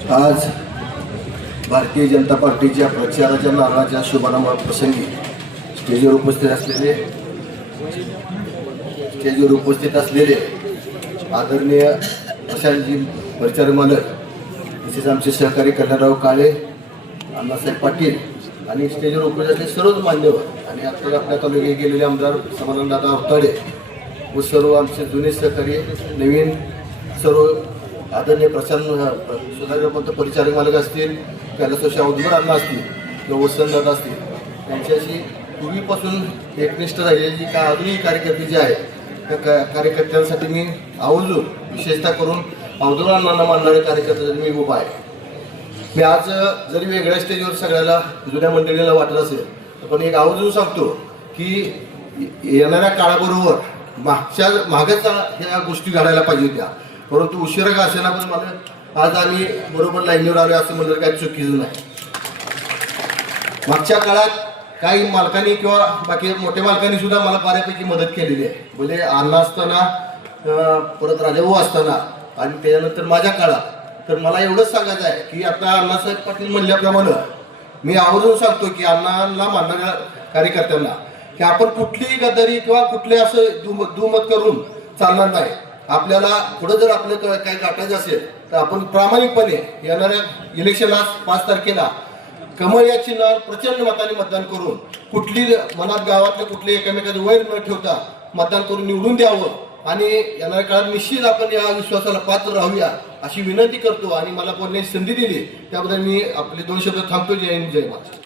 आज भारतीय जनता पार्टीच्या प्रचाराच्या नारळाच्या शुभारंभ प्रसंगी स्टेजवर उपस्थित असलेले आदरणीय प्रशांतजी परिचारक मालक, तसेच आमचे सहकारी कल्याणराव काळे, अण्णासाहेब पाटील आणि स्टेजवर उपस्थित असलेले सर्वच मान्यवर आणि आता आपल्या तालुक्यात गेलेले आमदार समाधानदादा अवताडे व सर्व आमचे जुने सहकारी, नवीन सर्व आदरणीय सुधाकरपंत परिचारक मालक असतील, कैलासवासी औदुंबर अण्णा असतील किंवा वसंतदादा असतील, त्यांच्याशी पूर्वीपासून एकनिष्ठ राहिलेली जी का अजूनही कार्यकर्ते जे आहेत त्या कार्यकर्त्यांसाठी मी आवर्जून विशेषतः करून औदुंबर अण्णांना मानणारे कार्यकर्त्यांसाठी मी उभा आहे. मी आज जरी वेगळ्या स्टेजवर सगळ्याला जुन्या मंडळीला वाटत असेल पण एक आवर्जून सांगतो की येणाऱ्या काळाबरोबर मागच ह्या गोष्टी घडायला पाहिजे होत्या, परंतु उशिरा का असेना पण मला आज आम्ही बरोबर लाईनीवर आलो असं म्हणलं काही चुकीचं नाही. मागच्या काळात काही मालकांनी किंवा बाकी मोठ्या मालकांनी सुद्धा मला बऱ्यापैकी मदत केलेली आहे. म्हणजे अण्णा असताना, परत राजाभाऊ असताना आणि त्याच्यानंतर माझ्या काळात. तर मला एवढंच सांगायचं आहे की आता अण्णासाहेब पाटील म्हणल्याप्रमाणे मी आवर्जून सांगतो की अण्णांना मानणाऱ्या कार्यकर्त्यांना की आपण कुठलीही गद्दारी किंवा कुठले असं दुमत करून चालणार नाही. आपल्याला पुढे जर आपलं काही गाठायचं असेल तर आपण प्रामाणिकपणे येणाऱ्या इलेक्शनला 5 तारखेला कमळ या चिन्हावर प्रचंड मताने मतदान करून कुठली मनात गावातले कुठले एकमेकांचे वैर न ठेवता मतदान करून निवडून द्यावं आणि येणाऱ्या काळात निश्चित आपण या विश्वासाला पात्र राहूया अशी विनंती करतो. आणि मला बोलण्याची संधी दिली त्याबद्दल मी आपले 2 शब्द थांबतो. जय हिंद, जय महाराष्ट्र.